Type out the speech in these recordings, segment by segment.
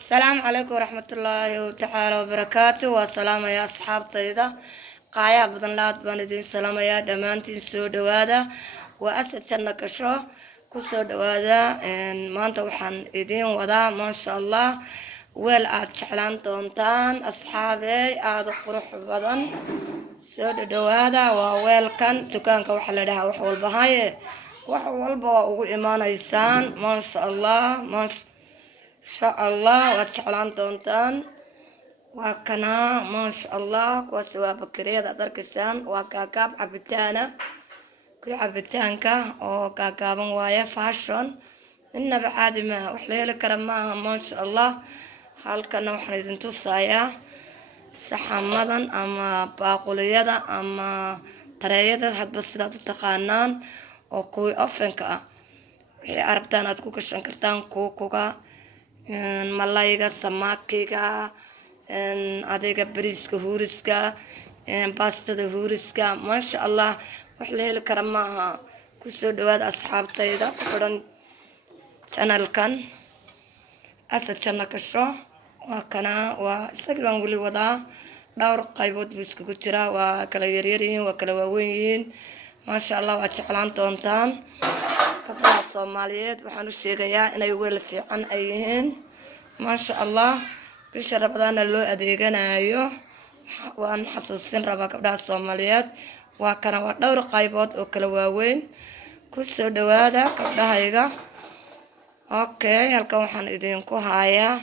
السلام عليكم ورحمة الله تعالى وبركاته والسلام يا أصحاب طيدة قايا بدن لاد بندين سلام يا دمانتين سو دوادا وأسد جنة كشو كسو دوادا إن ما أنت وحن إيدين ودا ما شاء الله ويل أتشعلان تونتان أصحابي هذا قروح بدن سو دوادا وويل كان تكان كوحل لها وحول بهاي وحول بوا إيمان إنسان ما شاء الله ما شاء الله وتشعلان تونتان وكنا ما شاء الله وسوا بكرية دركستان وكاكاب عبتانا كل عبتانكا أو كاكابن وايا فاشون إن بعد ما وحليل كرمها ما شاء الله هل كنا وحنا تصايا سحمدا أما باقوليدا أما تريدا حد بس لا تتقانان أو كوي أفنكا عربتانا تكوك شنكرتان كوكوكا malayga samakiga adega bariiska huuriska baastada huuriska maasha allah wax la heli kara maaha kusoo dhawaada asxaabtayda ku xidhan channelkan asad janno kasho waa kana waa isagii baan weli wadaa dhowr qaybood buu iskugu jiraa waa kala yaryar yihiin waa kala waaweyn yihiin maasha allah waa jeclaan doontaan gabdhaha soomaaliyeed waxaan u sheegayaa inay weel fiican ay yihiin maasha allah bisha rabadaana loo adeeganayo waan xasuusin rabaa gabdhaha soomaaliyeed waa kana waa dhowr qaybood oo kala waaweyn kusoo dhawaada gabdhahayga okay halkan waxaan idinku hayaa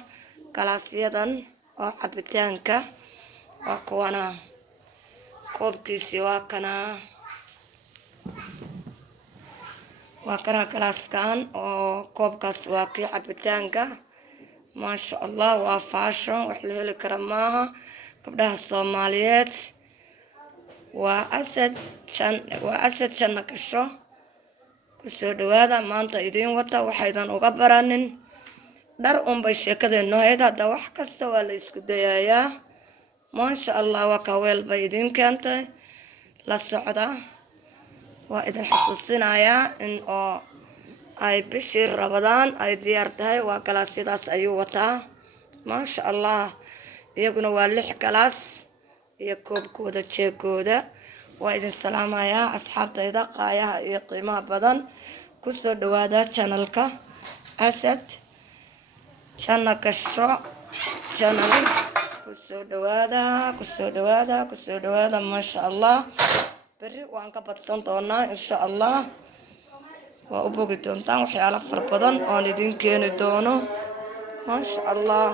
galaasyadan oo cabitaanka waa kuwana koobkiisii waa kana galaaskan oo koobkaas waa kii cabitaanka maasha allah waa fashion wax la heli kara maaha gabdhaha soomaaliyeed waa asad janno kasho kusoo dhawaada maanta idiin wata waxaydan uga baranin dhar unbay sheekadeenu hayd hadda wax kasta waa la isku dayayaa maasha allah waa ka weel bay idiin keentay la socda waa idin xasuusinayaa in oo ay bishii rabadaan ay diyaar tahay waa galaasyadaas ayuu wataa maasha allah iyaguna waa 6 galaas iyo koobkooda jeegooda waa idin salaamayaa asxaabtayda qaayaha iyo qiimaha badan kusoo dhawaada channelka asad janno kasho channel kusoo dhawaada maasha allah beri waan ka badsan doonaa insha allah waa u bogi doontaan waxyaalo fara badan oon idin keeni doono maasha allah